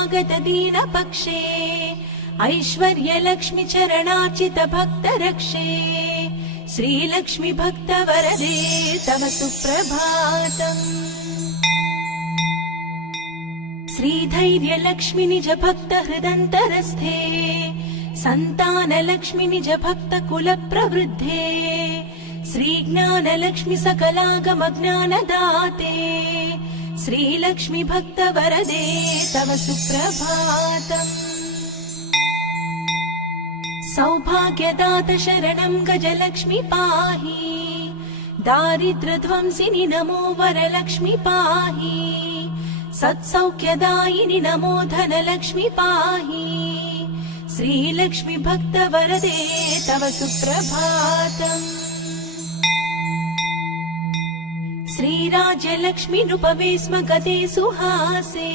शरणागत दीनपक्षे ऐश्वर्यलक्ष्मि चरणार्चित भक्त रक्षे श्रीलक्ष्मि भक्त वरदे तव सुप्रभातम्। श्रीधैर्यलक्ष्मि निज भक्त हृदन्तरस्थे सन्तानलक्ष्मि निज भक्त कुल प्रवृद्धे श्रीज्ञानलक्ष्मि सकलागमज्ञानदाते श्रीलक्ष्मि भक्त वरदे तव सुप्रभातम्। सौभाग्यदात शरणं गजलक्ष्मि पाहि दारिद्र्यध्वंसिनि नमो वरलक्ष्मि पाहि सत्सौख्यदायिनि नमो धनलक्ष्मि पाहि श्रीलक्ष्मि भक्त वरदे तव सुप्रभातम्। श्रीराज्यलक्ष्मि नृपवे स्म गते सुहासे